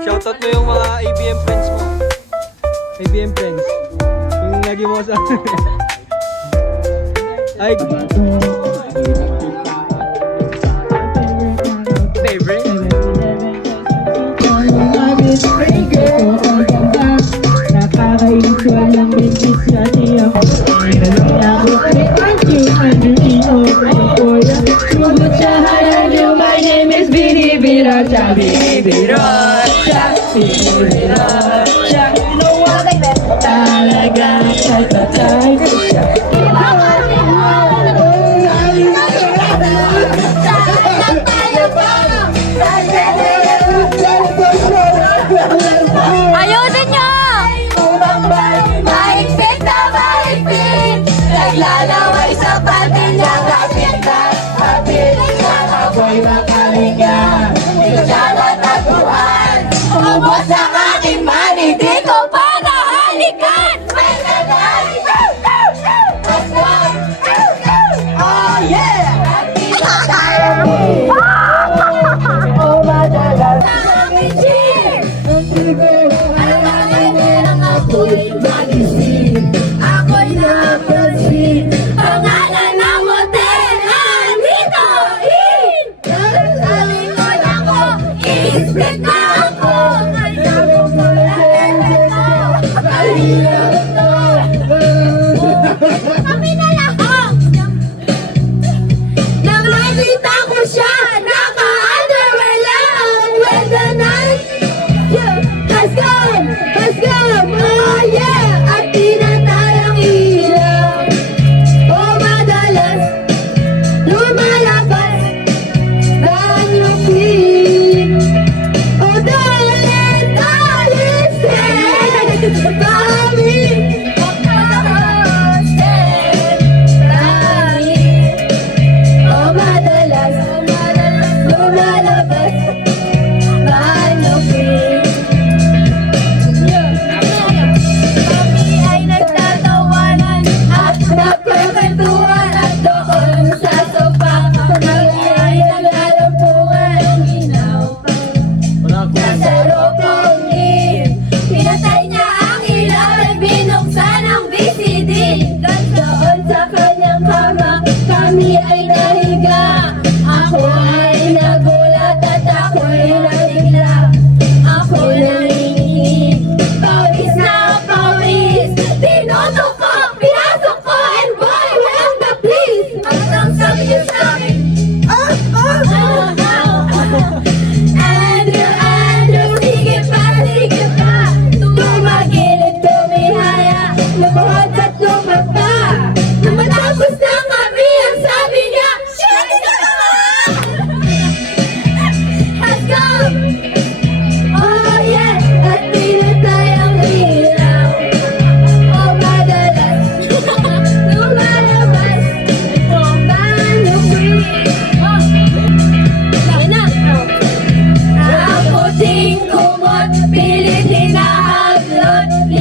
Shoutout mo yung mga ABM friends mo. ABM friends. Yung lagi mo sa... Ay... Favorite? Ayusin nyo! Maigpit na maigpit, naglalaway sa patin niyang kapit na ako'y makalinga, ito siya nataguan, umubos ang aking mani, di ko pa nahalikan! Oh yeah! Oh madalas namin cheer! Ako'y magising, ako'y napansin, pangalan ng motel, andito in! Sa likod ako, i-split na ako, nagdagong ko lang ito, mahirap ito. Kami na lang, nang nakita ko siya, naka-underwear lang, when the night has come, oh yeah, at di na tayong ilaw. Oh, madalas, lumalabas, danlupin. Oh, dalit, kami, oh, madalas, lumalabas, danlupin.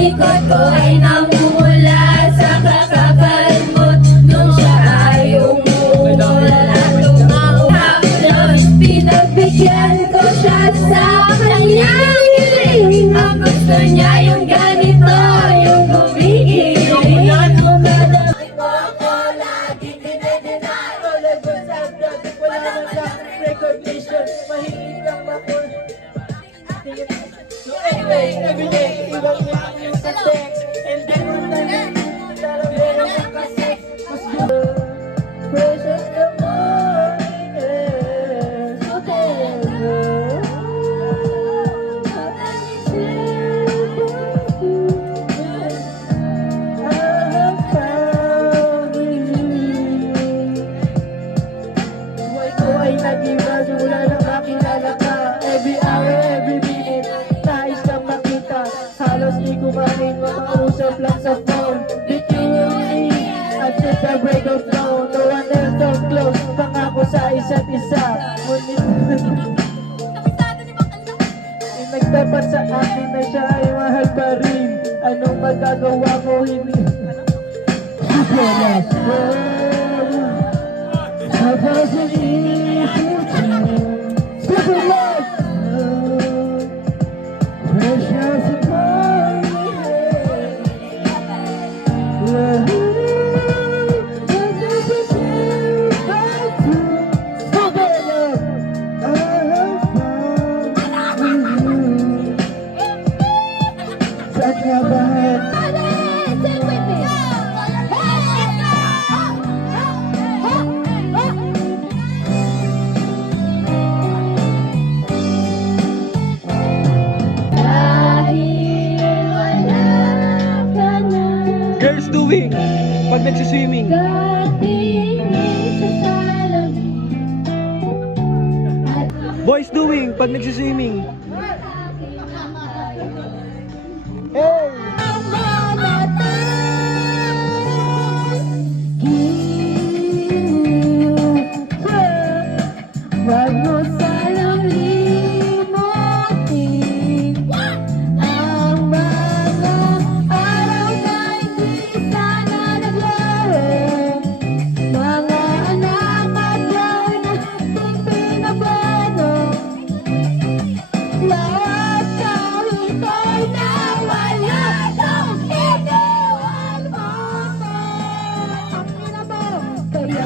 likod ko ay namumula sa kakakalmot nung siya ay umula. Tapos pinagbigyan ko siya sa kanyang giling. Ang gusto niya yung ganito, yung gumigiling. Kadamay mo ako laging dinedeny. All of us have nothing, wala man lang recognition. Mahilig kang makul. So anyway, everyday, ibang yung sa text. And then one time, sarang meron ka kasi. Mas good. Precious the morning air. So tender. Buhay ko ay nag-iba simula nang makilala ka. Every hour, every minute, nais kang makita. Halos di ko manin makausap lang sa phone. Between you and me, until the break of dawn. No one else so close, pangako sa isa't isa. Ngunit nagtapat sa akin na siya ay mahal pa rin. Anong magagawa ko hindi? Super love, precious sa kabahan. Dahil wala ka na, Girls doing pag nagsiswimming. katingin sa salamin. At Boys doing pag nagsiswimming. Hey! ang mga mata, wag mo sanang limutin ang mga araw na hindi sana naglaro. Mga anak at yaw na ating pinaplano. Lahat kahit ay nawala, don't iniwan mo ko. Ang ina mo, kaya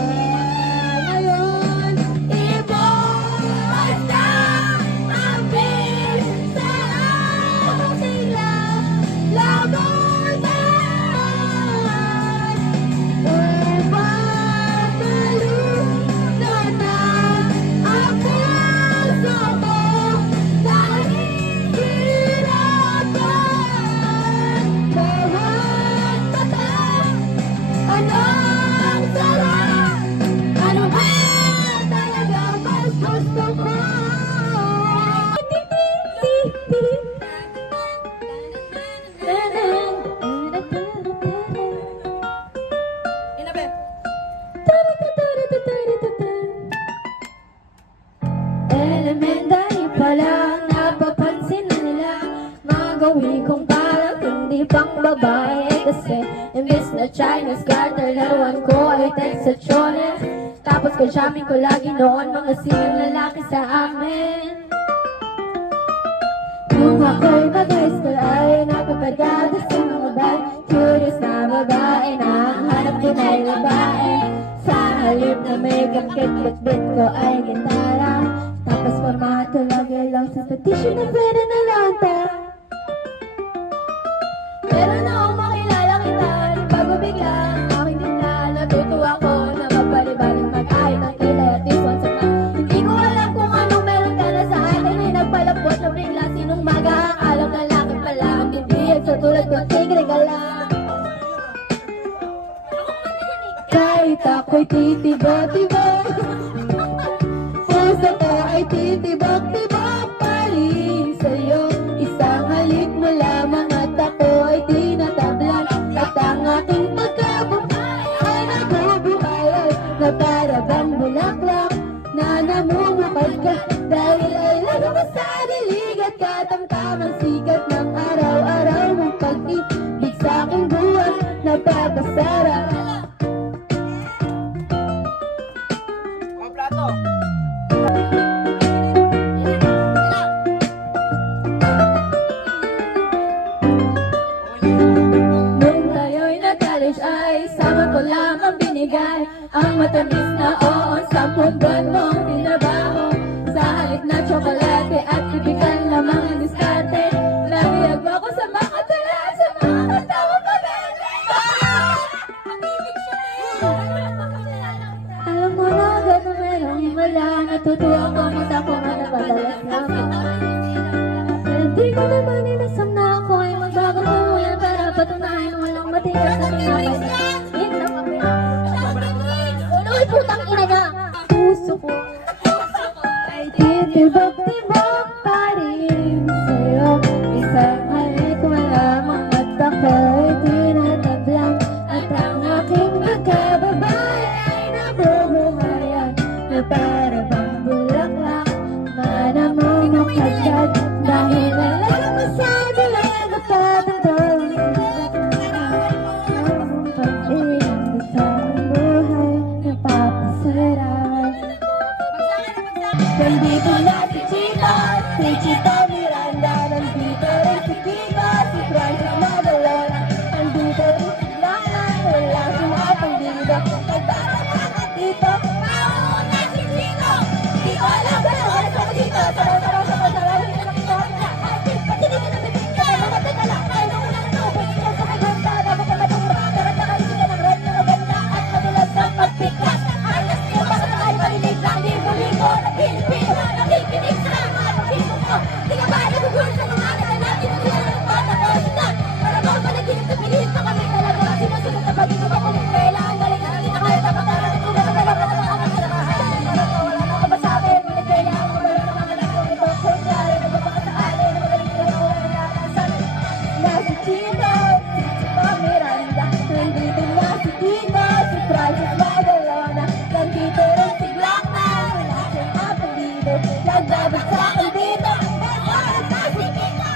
ngayon ibuwas na ang bisa sila lamunan. Upang talino na ang puso mo nahihirapan. Bawat mata, anong sarap? Ano ba talaga mas gusto ko? Elementary pa lang, napapansin na nila mga gawin kong parang hindi pang babae. Kasi imbis na Chinese garter, laruan ko ay texachones. Tapos kajamin ko lagi noon mga sining lalaki sa amin. Nung ako'y mag-high school ay napapadada sa mga bay. Curious na babae na ang hanap din ay babae. Sa halip na may kakit-bit ko ay gitara. Tapos pamatulog lang sa petition na pwede na lanta. Pero noong makilala kita, bago bigla ang aking tingla, natutuwa ko na mapalibalang mag-ay ng kilay at iswan sa na. Hindi ko alam kung anong meron ka na sa akin, ay nagpalapot na bigla. Sinong mag-aakalang lalaki pala ang bibiyag sa tulad ko, tigre ka lang. Kahit ako'y titibo-tibo, puso ko ay titibok-tibok pa rin sa'yo. Isang halik mo lamang at ako ay tinatablan. At ang aking pagkabuhay ay nabubuhay na para bang bulaklak na namumukad ka. Dahil ay lago mo sa dilig at katamtamang sikat ng araw-araw mong pag-ibig. matamis na oo, 10 buwan mong tinabaho. Sa halip na tsokolate at typical na mga diskarte. Nabiyag mo ako sa mga tala, sa mga katawa pa bebe. Alam mo na agad na merong wala. Natutuwa ko masako na napadalas naman. Pero di ko naman inasam na ako ay magbago ko yan para patunayan walang matigas na tinapay. Ito kami. Uy, putang ina niya! Puso ko ay titibok-tibok pa rin sa'yo. Isang halik malamang at ako'y tinatablang. At ang aking magkababae ay nabubuhayan na para bang bulaklak na namumukadkad. Dahil alam mo sa dilag at patanggal ang pag-ibig sa buhay napapasarap. Nandito na si Chito Miranda. Nandito rin si Kiko, si Francis Magalona. Nandito rin si Lana, wala sumapang dito. Nagbabakangat dito, mauna si Chito. Di ko alam ka na oras ako dito. Sarap, hindi na nakikita. Pati di ka nabitin ka, mga tatala. Ay, nung unang tubig, sa kaganda. Dapat na matura, dapat na kaisip ka ng red na maganda. At madulas ng pagpikas. Ayos niyo ba sa tayo malinig lang? Libo-libo na Pilipino, nakikinig sa mga pagpipong ko. Di ka ba nagugulo sa mga nagalat? Tinutila ng bata ko, sinan. Para ba panaginip na pinihit na kami talaga. Sinusunod na pag-ibig ako kung kailangan. Galing na natin ang kahit ang pagkakas. Kung na talaga na mga kasamahan. Para ko, wala na ako ba sa akin? Maligaya ako ba ng mga anak ko? Ito, kung kaya na ba sa alin? Magaling na ako na nanasan. Nasi Chito, si Chito Miranda. Nandito na si Kiko, si Francis Magalona. Nandito rin si Glock na wala siyang apelido. Nagbabagsakan dito, oras na si Kiko.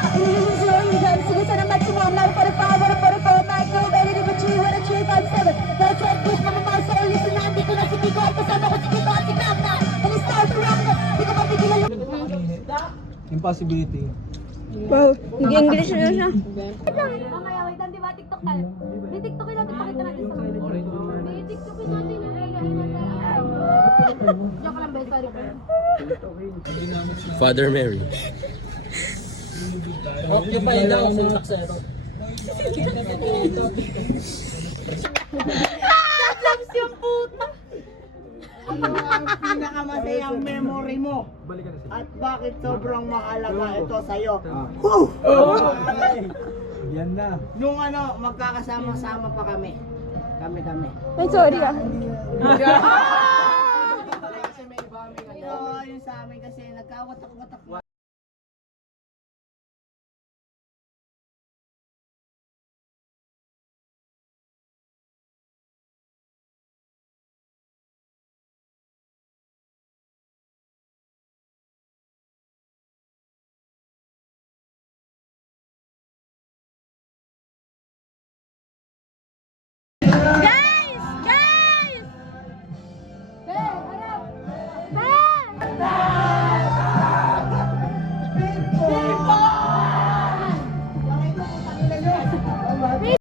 Sige sana maximum, life for the power, for the phone, mic, go, ready to achieve, 1, 2, 5, 7. No check, push, mama, my soul, listen na, andito na si Kiko. At kasama ko si Kiko at si Glock na. And it starts to rock, di ko mapigilan. Impossibility. Wow, nag-English na siya. Mamaya, wait, di ba TikTok tayo? May TikTok natin, pakita natin sa mga. May TikTok natin, joke lang ba, sorry po. Father Mary. Occupy daw, sintaksero. Labs yung puta! Ano ang pinakamasayang memory mo? Balikan na siya. At bakit sobrang mahalaga ito sa'yo? Yan na. Nung magkakasama-sama pa kami. Kami. Ay, sorry ah. Kasi may iba kami. Yung sa amin kasi nagkawatak-watak.